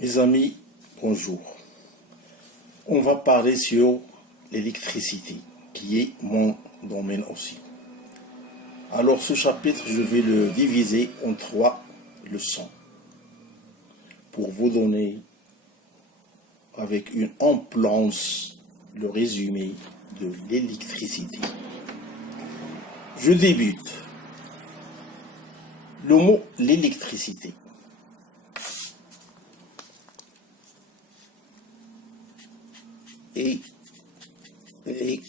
Mes amis, bonjour. On va parler sur l'électricité, qui est mon domaine aussi. Alors ce chapitre, je vais le diviser en 3 leçons pour vous donner avec une amplance le résumé de l'électricité. Je débute. Le mot l'électricité. Électricité.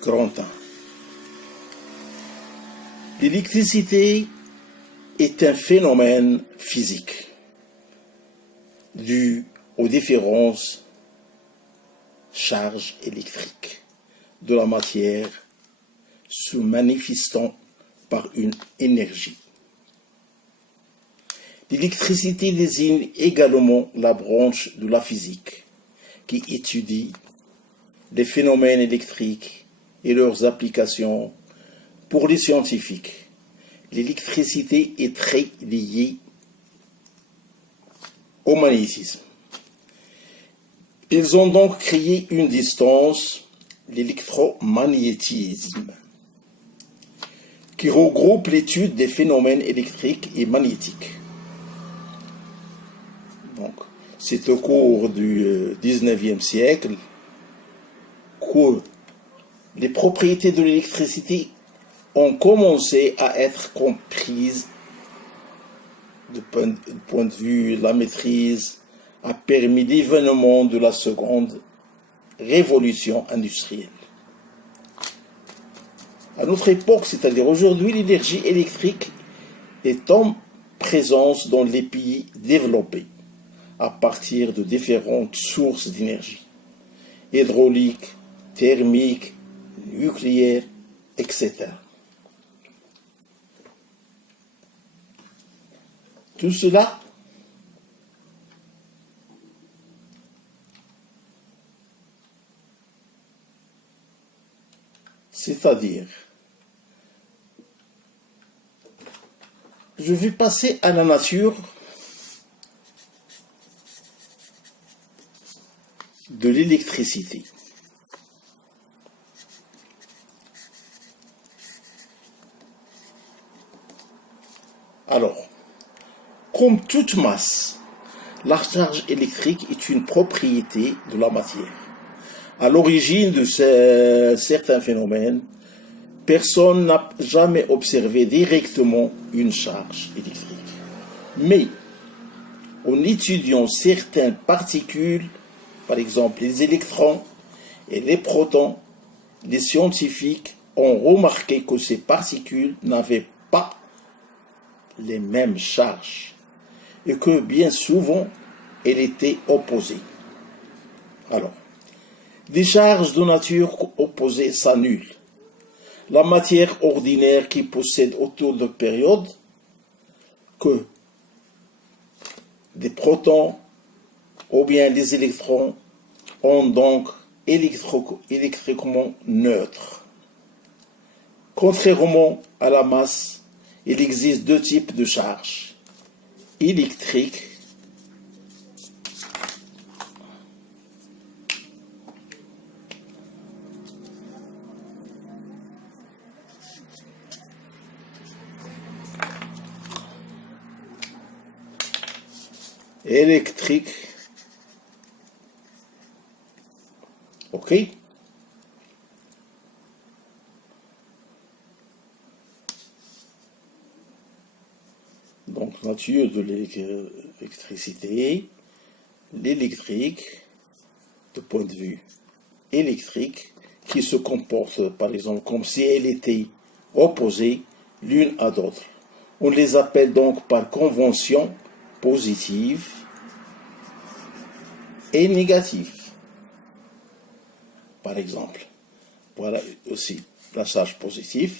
Grand A. L'électricité est un phénomène physique dû aux différences charges électriques de la matière se manifestant par une énergie. L'électricité désigne également la branche de la physique qui étudie les phénomènes électriques et leurs applications pour les scientifiques. L'électricité est très liée au magnétisme. Ils ont donc créé une distance, l'électromagnétisme, qui regroupe l'étude des phénomènes électriques et magnétiques. Donc, c'est au cours du 19e siècle que les propriétés de l'électricité ont commencé à être comprises du point de vue de la maîtrise, a permis l'événement de la seconde révolution industrielle. À notre époque, c'est-à-dire aujourd'hui, l'énergie électrique est en présence dans les pays développés à partir de différentes sources d'énergie, hydraulique, thermique, nucléaire, etc. Tout cela c'est-à-dire, je vais passer à la nature de l'électricité. Alors, comme toute masse, la charge électrique est une propriété de la matière. À l'origine de certains phénomènes, personne n'a jamais observé directement une charge électrique. Mais, en étudiant certaines particules, par exemple les électrons et les protons, les scientifiques ont remarqué que ces particules n'avaient pas les mêmes charges et que bien souvent elles étaient opposées. Alors, des charges de nature opposée s'annulent. La matière ordinaire qui possède autant de périodes que des protons ou bien les électrons ont donc électriquement neutre. Contrairement à la masse, il existe deux types de charges, électriques ok. Donc, nature de l'électricité, l'électrique, de point de vue électrique, qui se comporte par exemple comme si elles étaient opposées l'une à l'autre. On les appelle donc par convention positive et négative. Par exemple, voilà aussi la charge positive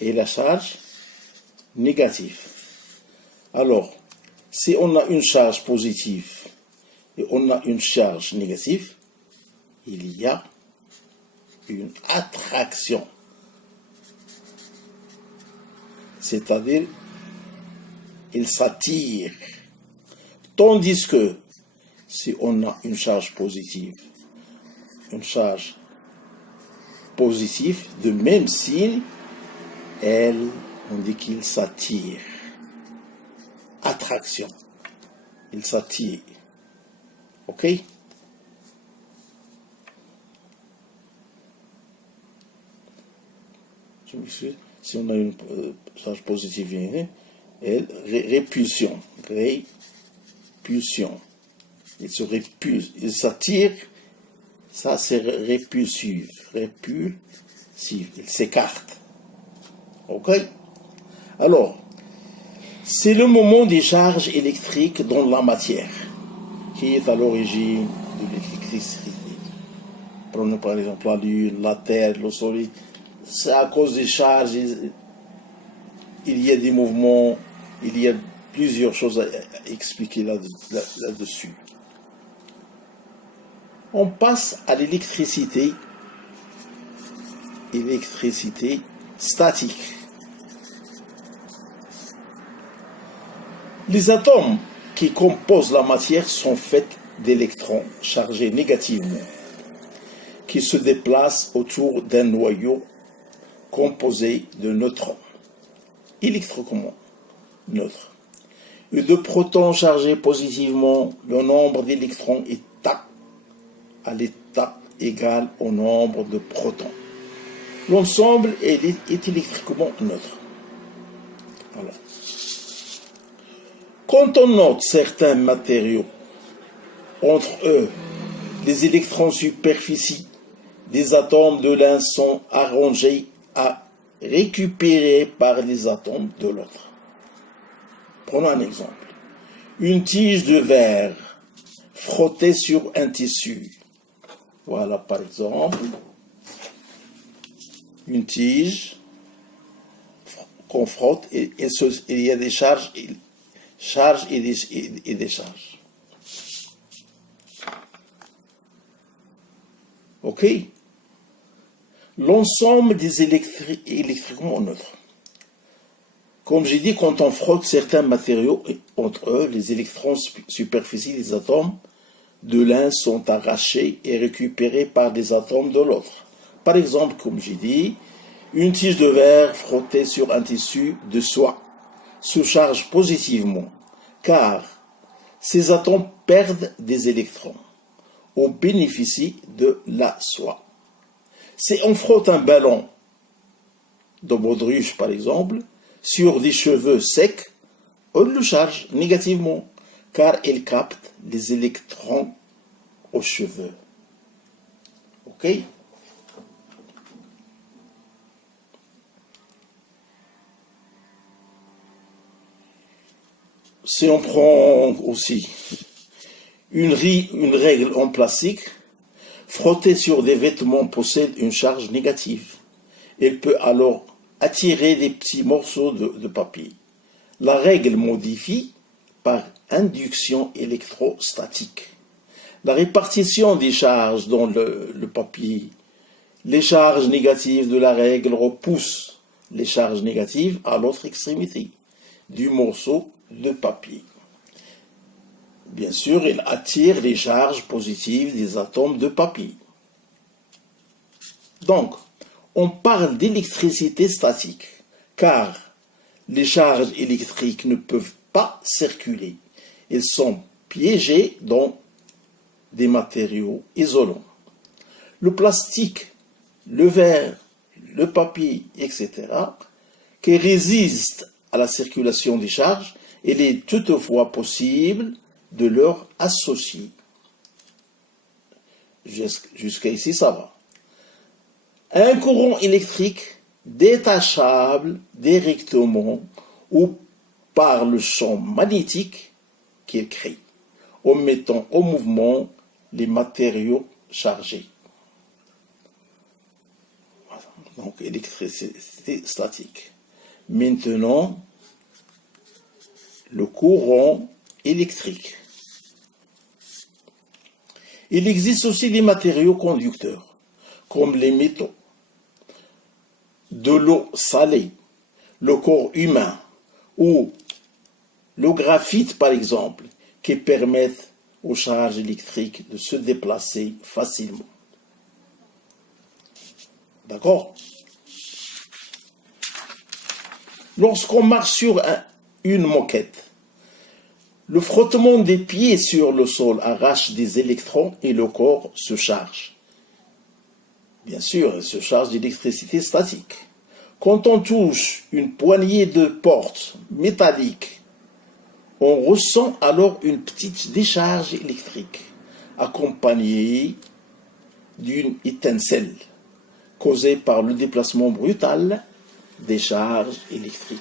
et la charge négative. Alors, si on a une charge positive et on a une charge négative, il y a une attraction. c'est-à-dire il s'attire. Tandis que si on a une charge positive de même signe, on dit qu'il s'attire. Attraction. Il s'attire. Ok? Je m'excuse. Si on a une charge positive, répulsion. Répulsion. Il se répulse. Il s'attire. Ça, c'est répulsif. Répulsif. Il s'écarte. Ok? Alors, c'est le moment des charges électriques dans la matière qui est à l'origine de l'électricité. Prenons par exemple la Lune, la Terre, le Soleil. C'est à cause des charges, il y a des mouvements, il y a plusieurs choses à expliquer là-dessus. On passe à l'électricité statique. Les atomes qui composent la matière sont faits d'électrons chargés négativement, qui se déplacent autour d'un noyau composé de neutrons, électriquement neutres, et de protons chargés positivement. Le nombre d'électrons est à l'état égal au nombre de protons. L'ensemble est électriquement neutre. Voilà. Quand on note certains matériaux, entre eux, les électrons superficie des atomes de l'un sont arrangés à récupérer par les atomes de l'autre. Prenons un exemple. Une tige de verre frottée sur un tissu. Voilà par exemple une tige qu'on frotte et il y a des charges et des charges. Ok? L'ensemble des électriquement neutres. Comme j'ai dit, quand on frotte certains matériaux, entre eux, les électrons superficient des atomes de l'un sont arrachés et récupérés par des atomes de l'autre. Par exemple, comme j'ai dit, une tige de verre frottée sur un tissu de soie se charge positivement, car ces atomes perdent des électrons au bénéfice de la soie. Si on frotte un ballon de baudruche, par exemple, sur des cheveux secs, on le charge négativement, car il capte les électrons aux cheveux. Ok? Si on prend aussi une règle en plastique, frottée sur des vêtements possède une charge négative. Elle peut alors attirer des petits morceaux de papier. La règle modifie par induction électrostatique la répartition des charges dans le papier. Les charges négatives de la règle repoussent les charges négatives à l'autre extrémité du morceau de papier. Bien sûr, elle attire les charges positives des atomes de papier. Donc, on parle d'électricité statique, car les charges électriques ne peuvent pas circuler. Elles sont piégées dans des matériaux isolants. Le plastique, le verre, le papier, etc., qui résistent à la circulation des charges, il est toutefois possible de leur associer. Jusqu'à ici, ça va. Un courant électrique détachable directement ou par le champ magnétique qu'il crée, en mettant en mouvement les matériaux chargés. Voilà. Donc, électricité statique. Maintenant, le courant électrique. Il existe aussi des matériaux conducteurs, comme les métaux, de l'eau salée, le corps humain, ou le graphite par exemple, qui permettent aux charges électriques de se déplacer facilement. D'accord? Lorsqu'on marche sur une moquette, le frottement des pieds sur le sol arrache des électrons et le corps se charge. Bien sûr, il se charge d'électricité statique. Quand on touche une poignée de porte métallique, on ressent alors une petite décharge électrique, accompagnée d'une étincelle, causée par le déplacement brutal des charges électriques,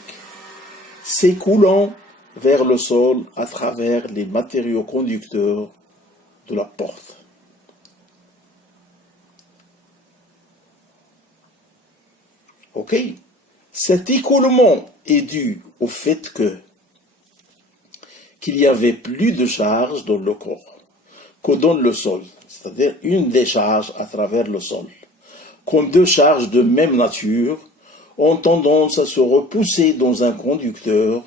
s'écoulant vers le sol à travers les matériaux conducteurs de la porte. Ok? Cet écoulement est dû au fait qu'il y avait plus de charge dans le corps que dans le sol, c'est-à-dire une décharge à travers le sol. Comme deux charges de même nature ont tendance à se repousser dans un conducteur,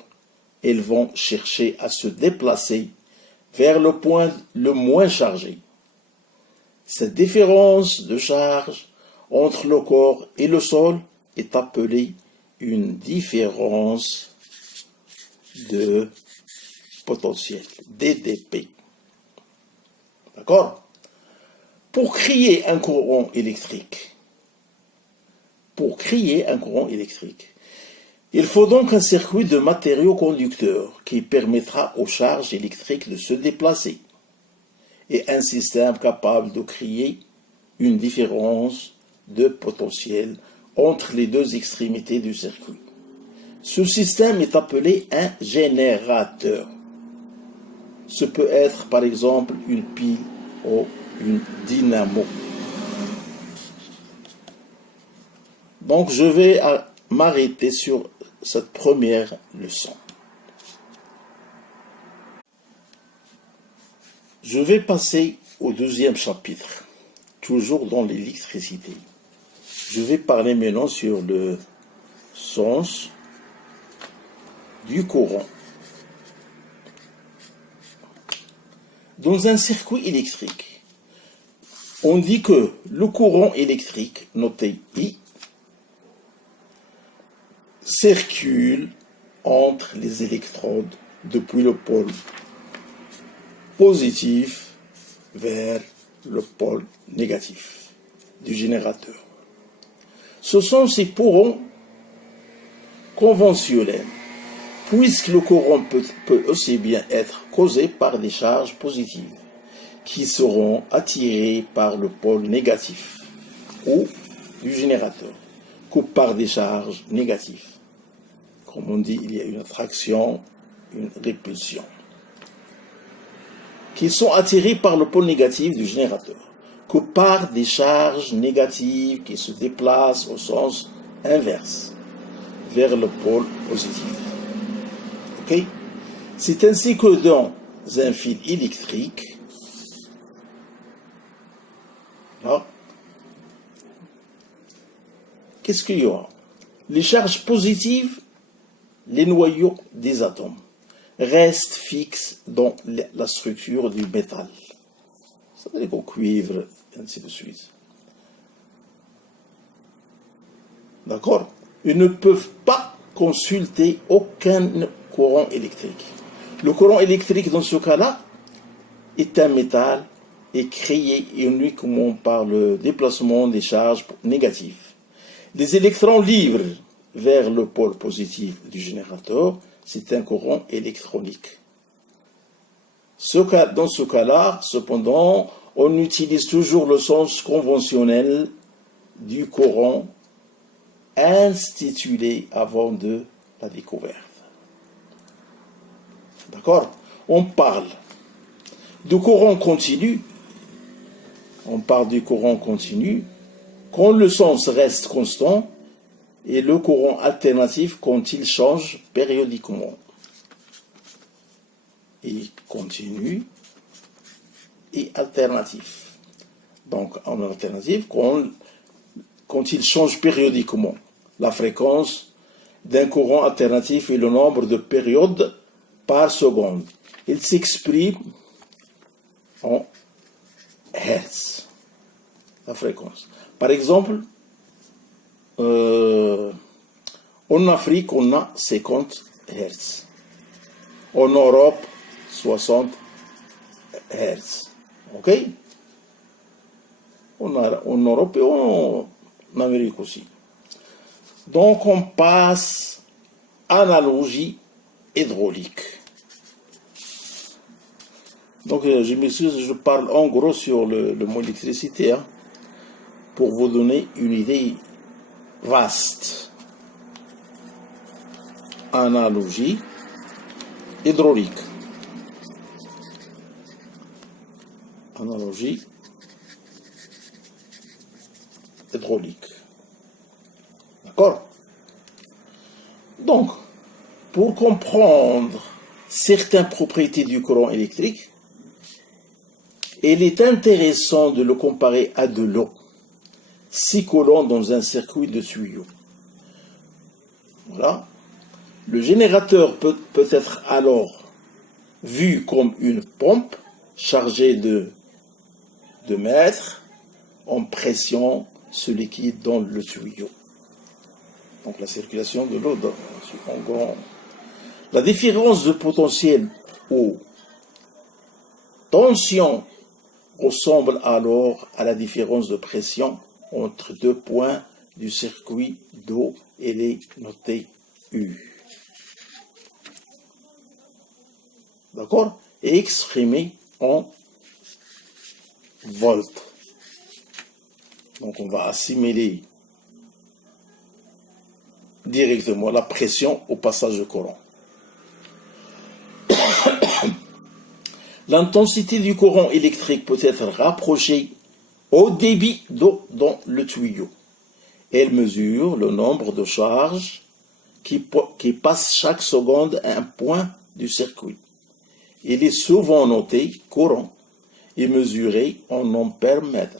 elles vont chercher à se déplacer vers le point le moins chargé. Cette différence de charge entre le corps et le sol est appelée une différence de potentiel, DDP. D'accord? Pour créer un courant électrique, il faut donc un circuit de matériaux conducteurs qui permettra aux charges électriques de se déplacer et un système capable de créer une différence de potentiel entre les deux extrémités du circuit. Ce système est appelé un générateur. Ce peut être par exemple une pile ou une dynamo. Donc je vais m'arrêter sur cette première leçon. Je vais passer au deuxième chapitre, toujours dans l'électricité. Je vais parler maintenant sur le sens du courant. Dans un circuit électrique, on dit que le courant électrique, noté I, circule entre les électrodes depuis le pôle positif vers le pôle négatif du générateur. Ce sont ces courants conventionnels, puisque le courant peut aussi bien être causé par des charges positives qui seront attirées par le pôle négatif ou du générateur que par des charges négatives. Comme on dit, il y a une attraction, une répulsion, qui sont attirés par le pôle négatif du générateur, que par des charges négatives qui se déplacent au sens inverse, vers le pôle positif. Ok? C'est ainsi que dans un fil électrique, là, qu'est-ce qu'il y aura? Les charges positives, les noyaux des atomes, restent fixes dans la structure du métal. C'est-à-dire au cuivre, et ainsi de suite. D'accord? Ils ne peuvent pas consulter aucun courant électrique. Le courant électrique, dans ce cas-là, est un métal et créé uniquement par le déplacement des charges négatives. Les électrons libres vers le pôle positif du générateur, c'est un courant électronique. Dans ce cas-là, cependant, on utilise toujours le sens conventionnel du courant institué avant de la découverte. D'accord? On parle du courant continu. On parle du courant continu quand le sens reste constant et le courant alternatif quand il change périodiquement. Et continu et alternatif. Donc en alternative, quand il change périodiquement, la fréquence d'un courant alternatif est le nombre de périodes par seconde. Il s'exprime en Hertz, la fréquence. Par exemple, en Afrique, on a 50 Hertz. En Europe, 60 Hertz. OK? En Europe et en Amérique aussi. Donc, on passe à l'analogie hydraulique. Donc, je m'excuse, je parle en gros sur le mot électricité, hein, pour vous donner une idée vaste. Analogie hydraulique. Analogie hydraulique. D'accord? Donc, pour comprendre certaines propriétés du courant électrique, il est intéressant de le comparer à de l'eau circulant dans un circuit de tuyaux. Voilà. Le générateur peut être alors vu comme une pompe chargée de mettre en pression ce liquide dans le tuyau. Donc la circulation de l'eau en grand. La différence de potentiel ou tension ressemble alors à la différence de pression entre deux points du circuit d'eau. Elle est notée U. D'accord? Et exprimée en volts. Donc on va assimiler directement la pression au passage de courant. L'intensité du courant électrique peut être rapprochée au débit d'eau dans le tuyau. Elle mesure le nombre de charges qui passent chaque seconde à un point du circuit. Il est souvent noté courant et mesuré en ampères mètre.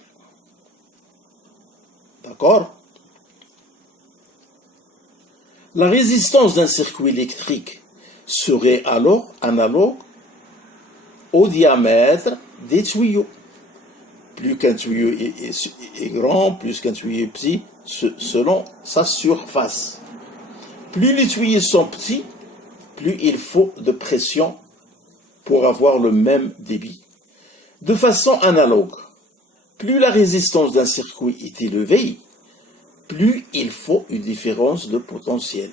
D'accord? La résistance d'un circuit électrique serait alors analogue au diamètre des tuyaux. Plus qu'un tuyau est grand, plus qu'un tuyau est petit, selon sa surface. Plus les tuyaux sont petits, plus il faut de pression pour avoir le même débit. De façon analogue, plus la résistance d'un circuit est élevée, plus il faut une différence de potentiel,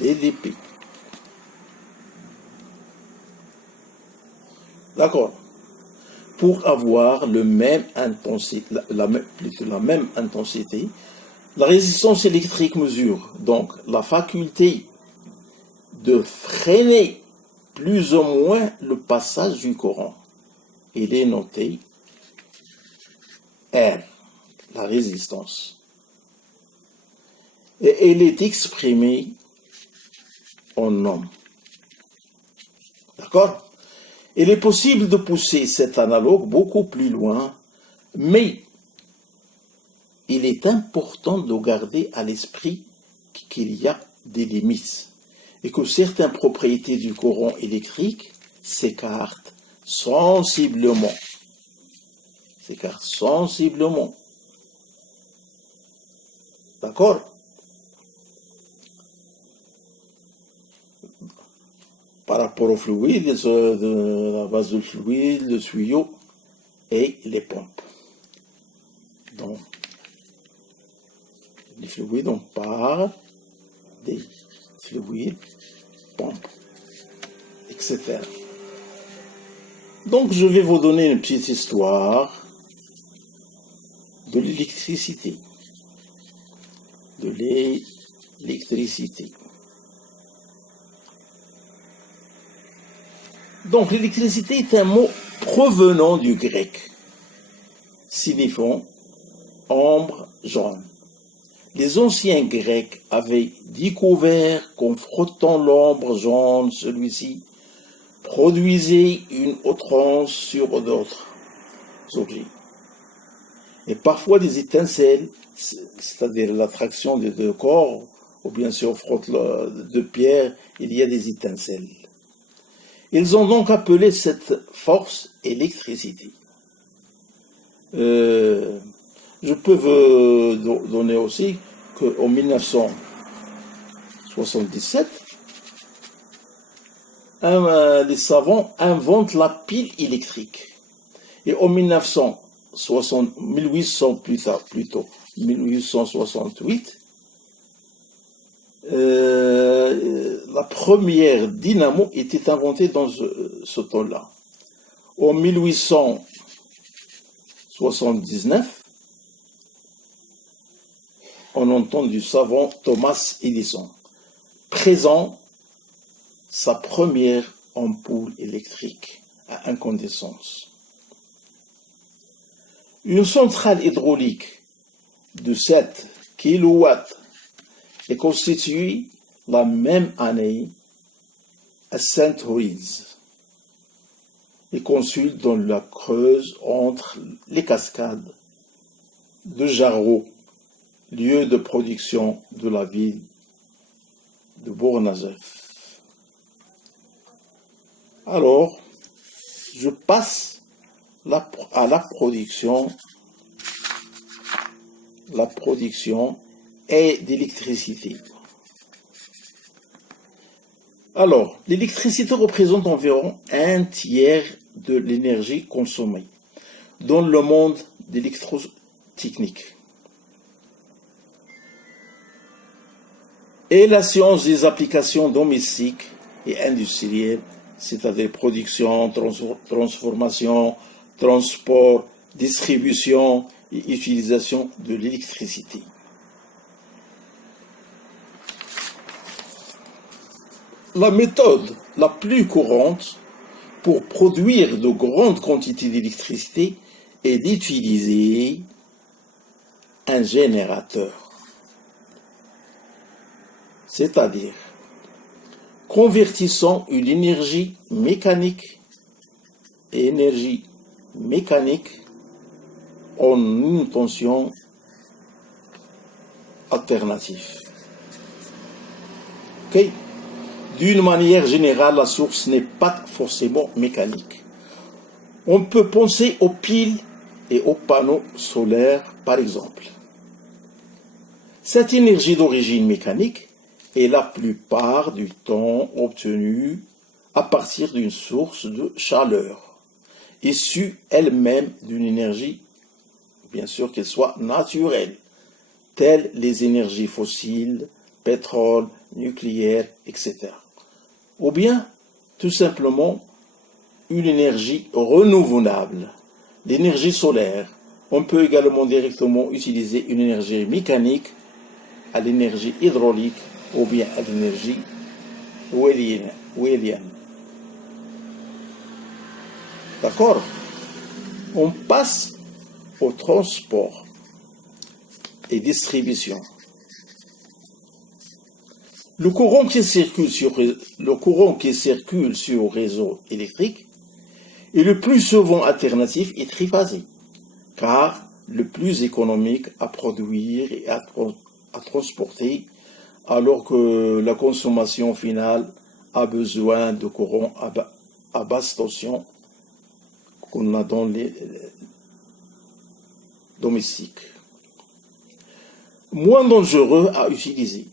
dP. D'accord. Pour avoir la même intensité, la même intensité, la résistance électrique mesure donc la faculté de freiner plus ou moins le passage du courant. Il est noté R, la résistance. Et elle est exprimée en ohm. D'accord? Il est possible de pousser cet analogue beaucoup plus loin, mais il est important de garder à l'esprit qu'il y a des limites et que certaines propriétés du courant électrique s'écartent sensiblement. D'accord? Par rapport au fluide, de la base du fluide, le tuyau et les pompes. Donc, les fluides, on parle des fluides, pompes, etc. Donc, je vais vous donner une petite histoire de l'électricité. Donc, l'électricité est un mot provenant du grec, signifiant ombre jaune. Les anciens Grecs avaient découvert qu'en frottant l'ombre jaune, celui-ci produisait une outrance sur d'autres objets. Et parfois des étincelles, c'est-à-dire l'attraction des deux corps ou bien si on frotte de pierre, il y a des étincelles. Ils ont donc appelé cette force électricité. Je peux vous donner aussi qu'en 1977, les savants inventent la pile électrique. Et en 1868, la première dynamo était inventée dans ce temps-là. En 1879, on entend du savant Thomas Edison présent sa première ampoule électrique à incandescence. Une centrale hydraulique de 7 kW est constituée la même année à Saint-Louis et conçue dans la Creuse entre les cascades de Jarreau, lieu de production de la ville de Bourg-Nazef. Alors, je passe à la production et d'électricité. Alors, l'électricité représente environ un tiers de l'énergie consommée dans le monde d'électrotechnique. Et la science des applications domestiques et industrielles, c'est-à-dire production, transformation, transport, distribution et utilisation de l'électricité. La méthode la plus courante pour produire de grandes quantités d'électricité est d'utiliser un générateur, c'est-à-dire convertissant une énergie mécanique en une tension alternative. Okay? D'une manière générale, la source n'est pas forcément mécanique. On peut penser aux piles et aux panneaux solaires, par exemple. Cette énergie d'origine mécanique est la plupart du temps obtenue à partir d'une source de chaleur, issue elle-même d'une énergie, bien sûr qu'elle soit naturelle, telles les énergies fossiles, pétrole, nucléaire, etc. Ou bien, tout simplement, une énergie renouvelable, l'énergie solaire. On peut également directement utiliser une énergie mécanique à l'énergie hydraulique ou bien à l'énergie éolienne. D'accord? On passe au transport et distribution. Le courant qui circule sur le réseau électrique est le plus souvent alternatif et triphasé, car le plus économique à produire et à transporter, alors que la consommation finale a besoin de courant à basse tension qu'on a dans les domestiques. Moins dangereux à utiliser.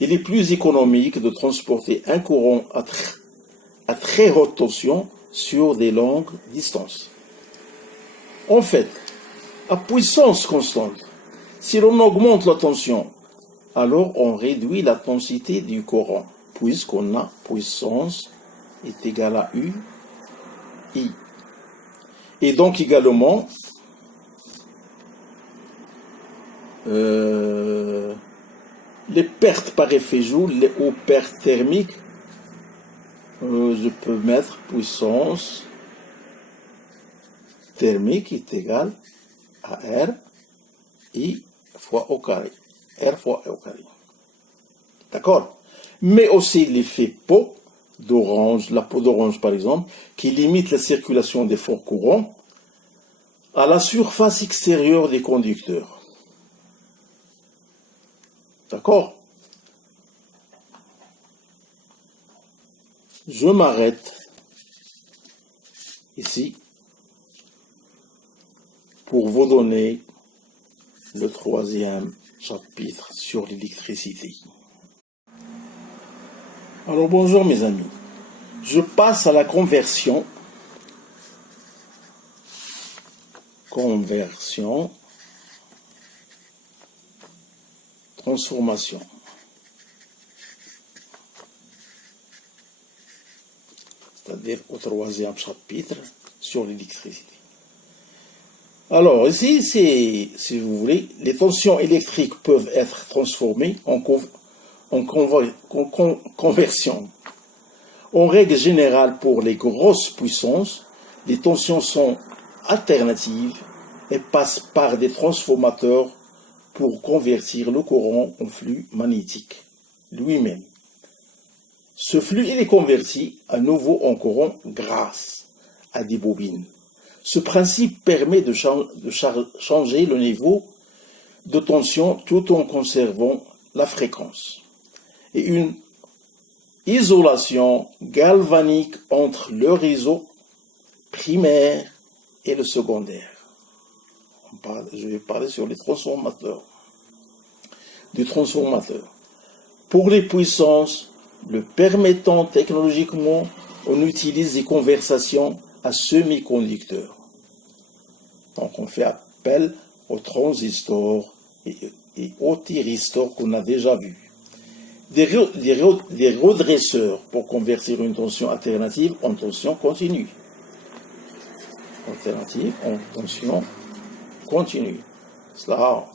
Il est plus économique de transporter un courant à très haute tension sur des longues distances. En fait, à puissance constante, si l'on augmente la tension, alors on réduit la densité du courant, puisqu'on a puissance est égale à U, I. Et donc également, les pertes par effet Joule ou pertes thermiques, je peux mettre puissance thermique est égale à R, I fois au carré. R fois E au carré. D'accord? Mais aussi l'effet peau d'orange, la peau d'orange par exemple, qui limite la circulation des forts courants à la surface extérieure des conducteurs. D'accord? Je m'arrête ici pour vous donner le troisième chapitre sur l'électricité. Alors bonjour mes amis, je passe à la conversion, transformation. C'est-à-dire au troisième chapitre sur l'électricité. Alors ici, si vous voulez, les tensions électriques peuvent être transformées en conversion. En règle générale, pour les grosses puissances, les tensions sont alternatives et passent par des transformateurs pour convertir le courant en flux magnétique lui-même. Ce flux il est converti à nouveau en courant grâce à des bobines. Ce principe permet de changer le niveau de tension tout en conservant la fréquence. Et une isolation galvanique entre le réseau primaire et le secondaire. Je vais parler sur les transformateurs. Des transformateurs. Pour les puissances le permettant technologiquement, on utilise des conversions à semi-conducteurs. Donc on fait appel aux transistors et aux thyristors qu'on a déjà vus. Des redresseurs pour convertir une tension alternative en tension continue. Alternative en tension continue. Cela,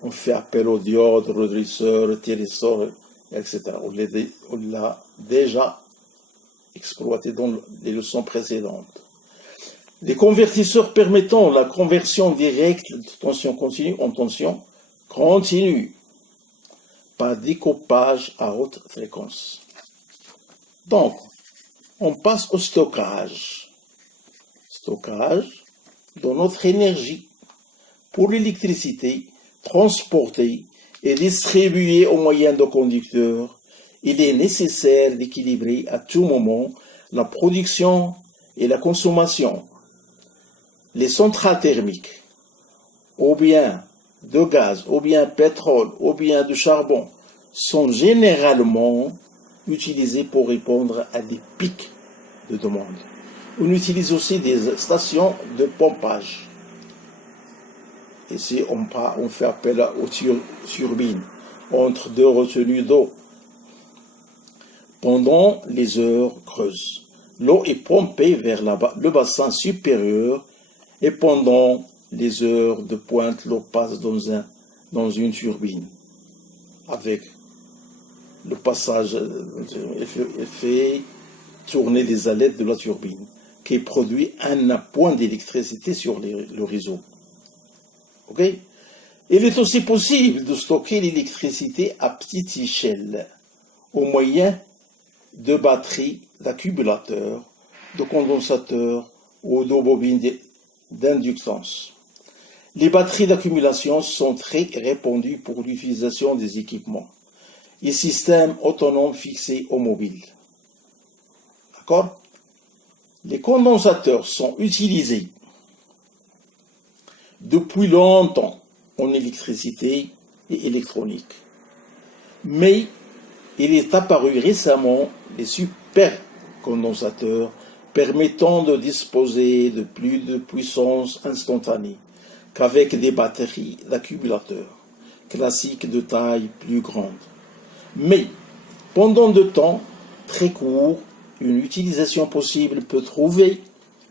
on fait appel aux diodes, redresseurs, thyristors, etc. On l'a déjà exploité dans les leçons précédentes. Les convertisseurs permettant la conversion directe de tension continue en tension continue par découpage à haute fréquence. Donc, on passe au stockage. Stockage de notre énergie pour l'électricité transportée et distribuée au moyen de conducteurs. Il est nécessaire d'équilibrer à tout moment la production et la consommation. Les centrales thermiques, ou bien de gaz, ou bien pétrole, ou bien de charbon, sont généralement utilisées pour répondre à des pics de demande. On utilise aussi des stations de pompage. Ici, on fait appel aux turbines entre deux retenues d'eau. Pendant les heures creuses, l'eau est pompée vers le bassin supérieur et pendant les heures de pointe, l'eau passe dans une turbine. Avec le passage, elle fait tourner les alettes de la turbine qui produit un point d'électricité sur le réseau. Ok? Il est aussi possible de stocker l'électricité à petite échelle au moyen de batteries, d'accumulateurs, de condensateurs ou de bobines d'inductance. Les batteries d'accumulation sont très répandues pour l'utilisation des équipements et systèmes autonomes fixés au mobile. D'accord? Les condensateurs sont utilisés depuis longtemps en électricité et électronique. Mais il est apparu récemment les supercondensateurs permettant de disposer de plus de puissance instantanée qu'avec des batteries d'accumulateurs classiques de taille plus grande. Mais pendant de temps très court, une utilisation possible peut trouver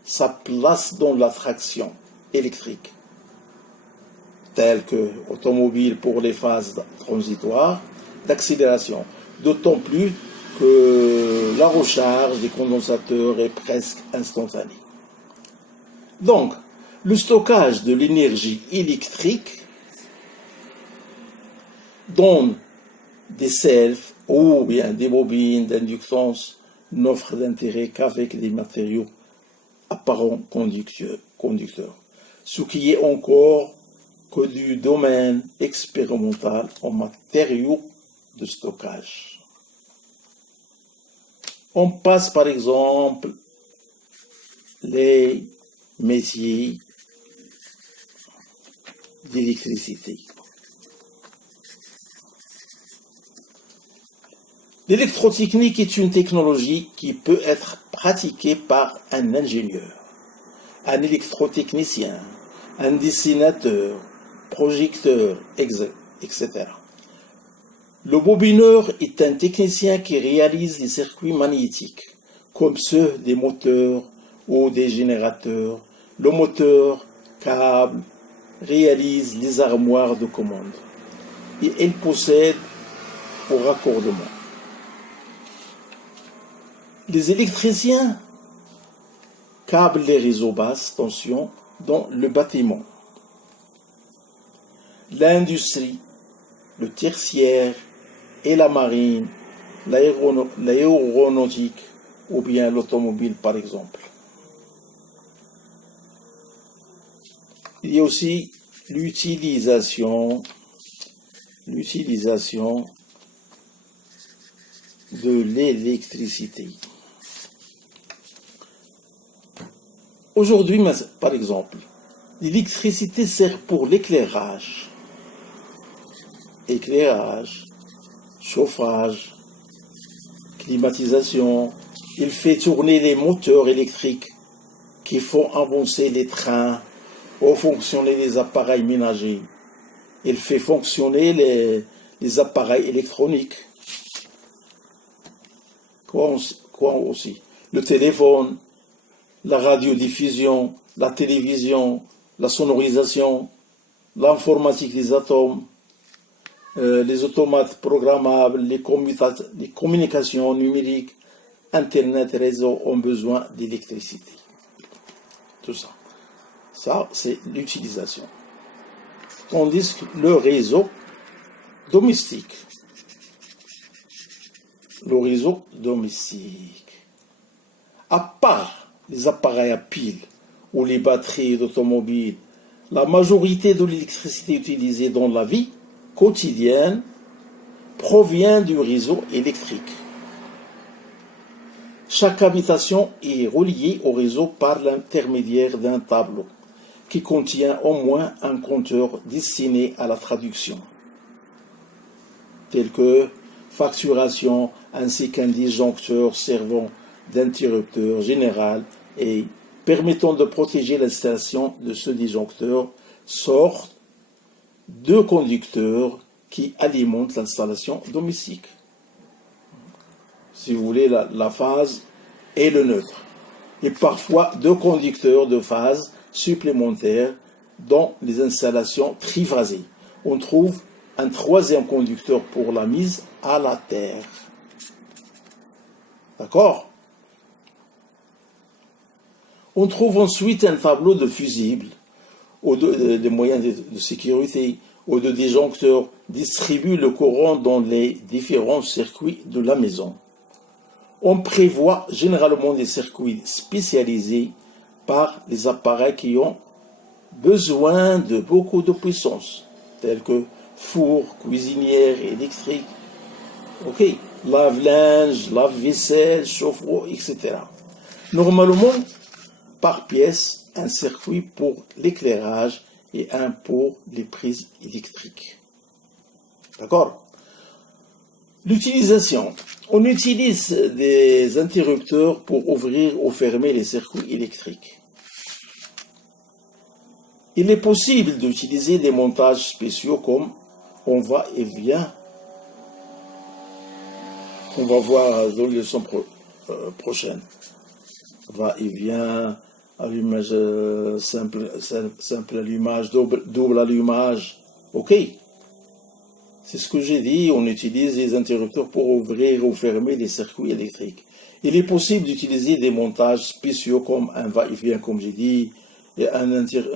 sa place dans la traction électrique, telle que automobile pour les phases transitoires d'accélération, d'autant plus que la recharge des condensateurs est presque instantanée. Donc, le stockage de l'énergie électrique donne des selfs ou bien des bobines d'inductance n'offre d'intérêt qu'avec des matériaux apparents conducteurs, ce qui est encore que du domaine expérimental en matériaux de stockage. On passe par exemple les métiers d'électricité. L'électrotechnique est une technologie qui peut être pratiquée par un ingénieur, un électrotechnicien, un dessinateur, projecteur, etc. Le bobineur est un technicien qui réalise les circuits magnétiques, comme ceux des moteurs ou des générateurs. Le moteur, câble, réalise les armoires de commande et il possède au raccordement. Les électriciens câblent les réseaux basse tension dans le bâtiment, l'industrie, le tertiaire et la marine, l'aéronautique ou bien l'automobile par exemple. Il y a aussi l'utilisation de l'électricité. Aujourd'hui, par exemple, l'électricité sert pour l'éclairage, chauffage, climatisation. Il fait tourner les moteurs électriques qui font avancer les trains ou fonctionner les appareils ménagers. Il fait fonctionner les appareils électroniques. Quoi aussi? Le téléphone, la radiodiffusion, la télévision, la sonorisation, l'informatique des atomes, les automates programmables, les communications numériques, Internet, réseau ont besoin d'électricité. Tout ça. Ça, c'est l'utilisation. Tandis que le réseau domestique. À part les appareils à piles ou les batteries d'automobile, la majorité de l'électricité utilisée dans la vie quotidienne provient du réseau électrique. Chaque habitation est reliée au réseau par l'intermédiaire d'un tableau qui contient au moins un compteur destiné à la traduction, tel que facturation ainsi qu'un disjoncteur servant d'interrupteur général et permettant de protéger l'installation de ce disjoncteur, sorte deux conducteurs qui alimentent l'installation domestique. Si vous voulez, la phase et le neutre. Et parfois deux conducteurs de phase supplémentaires dans les installations triphasées. On trouve un troisième conducteur pour la mise à la terre. D'accord? On trouve ensuite un tableau de fusibles, ou de moyens de sécurité, ou de disjoncteurs distribuent le courant dans les différents circuits de la maison. On prévoit généralement des circuits spécialisés par les appareils qui ont besoin de beaucoup de puissance, tels que four, cuisinière électrique, lave-linge, lave-vaisselle, chauffe-eau, etc. Normalement, par pièce, un circuit pour l'éclairage et un pour les prises électriques. D'accord? L'utilisation. On utilise des interrupteurs pour ouvrir ou fermer les circuits électriques. Il est possible d'utiliser des montages spéciaux comme on va et vient. On va voir dans la leçon prochaine. Va et vient, allumage simple allumage, double allumage. Ok? C'est ce que j'ai dit, on utilise les interrupteurs pour ouvrir ou fermer les circuits électriques. Il est possible d'utiliser des montages spéciaux comme un va-et-vient, comme j'ai dit, et un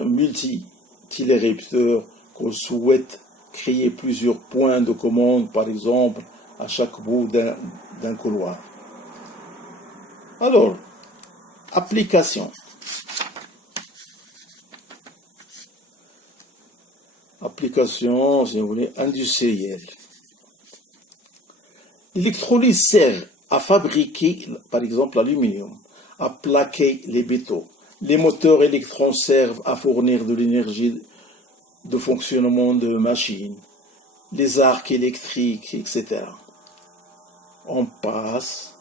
multi-télérupteur qu'on souhaite créer plusieurs points de commande, par exemple, à chaque bout d'un couloir. Alors, application. Application, si vous voulez, industrielle. L'électrolyse sert à fabriquer, par exemple, l'aluminium, à plaquer les bétons. Les moteurs électrons servent à fournir de l'énergie de fonctionnement de machines, les arcs électriques, etc. On passe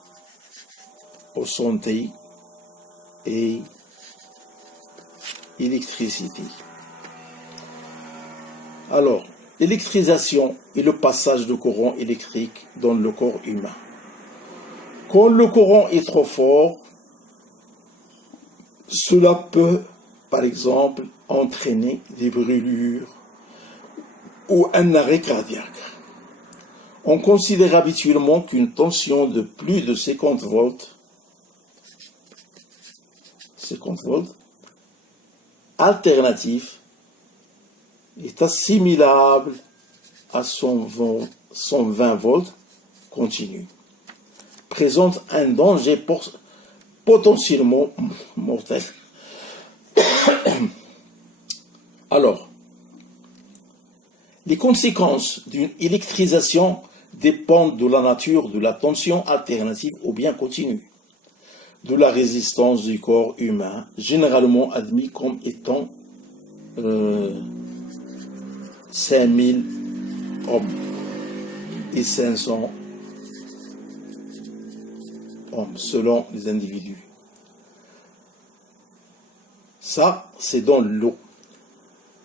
au santé et électricité. Alors, l'électrisation est le passage de courant électrique dans le corps humain. Quand le courant est trop fort, cela peut, par exemple, entraîner des brûlures ou un arrêt cardiaque. On considère habituellement qu'une tension de plus de 50 volts alternatif est assimilable à 120 volts continu, présente un danger potentiellement mortel. Alors, les conséquences d'une électrisation dépendent de la nature de la tension alternative ou bien continue, de la résistance du corps humain, généralement admis comme étant 5000 ohms et 500 ohms selon les individus. Ça, c'est dans l'eau.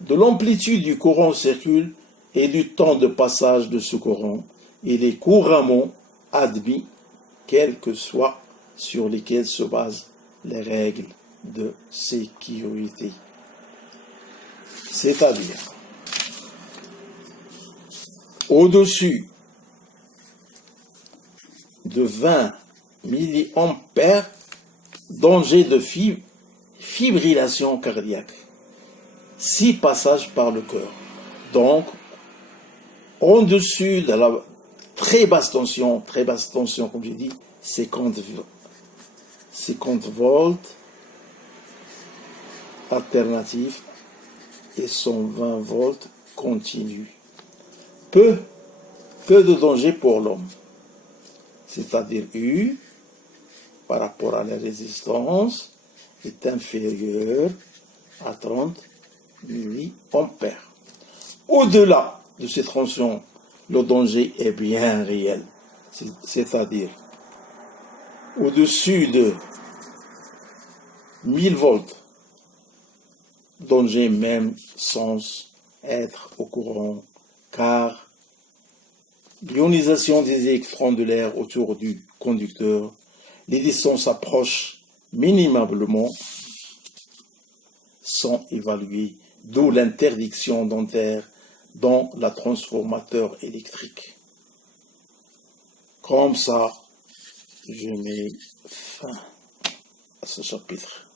De l'amplitude du courant circule et du temps de passage de ce courant, il est couramment admis, quels que soient sur lesquels se basent les règles de sécurité. C'est-à-dire, au-dessus de 20 milliampères, danger de fibrillation cardiaque. 6 passages par le cœur. Donc, en-dessus de la très basse tension, comme j'ai dit, 50 volts alternatif et 120 volts continu. Peu de danger pour l'homme. C'est-à-dire U, par rapport à la résistance, est inférieur à 30 milliampères. Au-delà de cette tension, le danger est bien réel. C'est-à-dire, au-dessus de 1000 volts, danger même sans être au courant, car l'ionisation des électrons de l'air autour du conducteur, les distances approchent minimablement sans évaluer, d'où l'interdiction dentaire dans la transformateur électrique. Comme ça, je mets fin à ce chapitre.